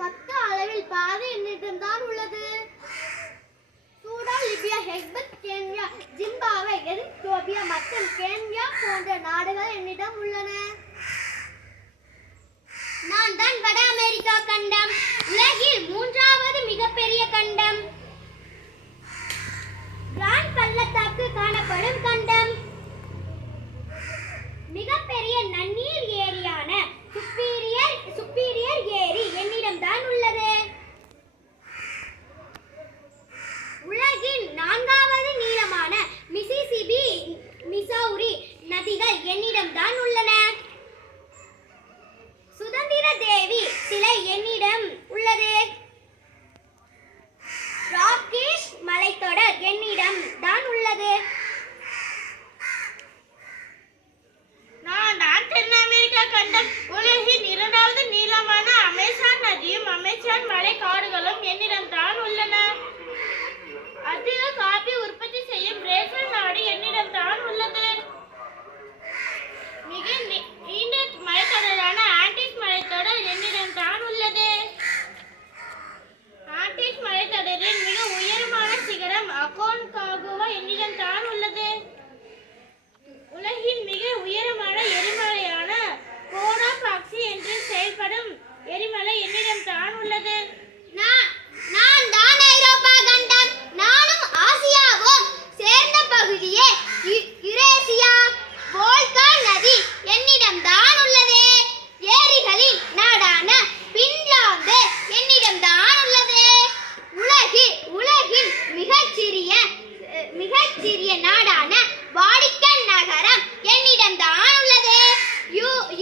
மொத்த அளவில் பாதி என்னிடம்தான் உள்ளது. சூடான், லிபியா, எகிப்து, கென்யா, ஜிம்பாப்வே, எத்தியோப்பியா மற்றும் கென்யா போன்ற நாடுகள் என்னிடம் உள்ளன. நான் தான் வட அமெரிக்கா கண்டம், உலகில் 3வது மிகப்பெரிய கண்டம். கிராண்ட் பள்ளத்தாக்கு காணப்படும் கண்டம். மிகப்பெரிய நன்னீர் ஏரியான சுப்பீரியர் ஏரி என்னிடம் தான் உள்ளது. உலகின் 4வது நீளமான மிசிசிபி, மிசௌரி நதிகள் என்னிடம் தான் உள்ளன. சுதந்திர தேவி சிலை என்னிடம் உள்ளது. ராக்கீஸ் மலைத்தொடர் என்னிடம் தான் உள்ளது. நான் தான் தென் அமெரிக்கா கண்டம். உலகின் 2வது நீளமான அமேசான் நதியும் அமேசான் மலை காடுகளும் என்னிடம் தான் உள்ளன. அதிக காபி உற்பத்தி செய்யும் பிரேசில் நாடு என்னிடம் தான் உள்ளது. மிக நீண்ட மலைத்தொடரான ஆண்டிஸ் மலைத்தொடர் என்னிடம் தான் உள்ளது. ஆண்டிஸ் மலைத்தொடரின் மிக உயரமான சிகரம் அகோன்காகுவா என்னிடம் தான் உள்ளது. உலகின் மிக உயரமான எரிமலையான கோடாபாக்சி என்று செயல்படும் எரிமலை என்னிடம் தான் உள்ளது. நான் தான் ஐரோப்பா கண்டம். நானும் ஆசியாவும் சேர்ந்த பகுதியே யுரேசியா. வோல்கா நதி என்னிடம் தான் உள்ளது. ஏரிகளின் நாடான பின்லாந்து என்னிடம் தான் உள்ளது. உலகின் மிகச்சிறிய நாடான வாடிக்கன் நகரம் என்னிடம் தான் உள்ளது.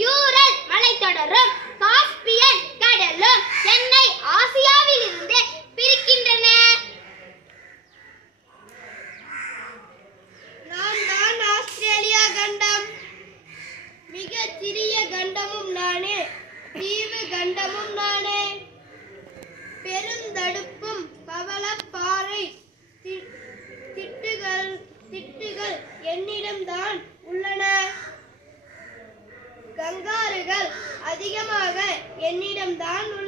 யூரல் மலைத்தொடரும் காஸ்பியன் கடலும் என்னை ஆசியாவில் இருந்து பிரிக்கின்றன. நான் தான் ஆஸ்திரேலியா கண்டம். மிகச் சிறிய கண்டமும் நானே, தீவு கண்டமும் நானே. பெருந்தடுப்பும் பவளப்பாறை திட்டுகள் என்னிடம் தான் உள்ளன. கங்காருகள் அதிகமாக என்னிடம் தான் உள்ளன.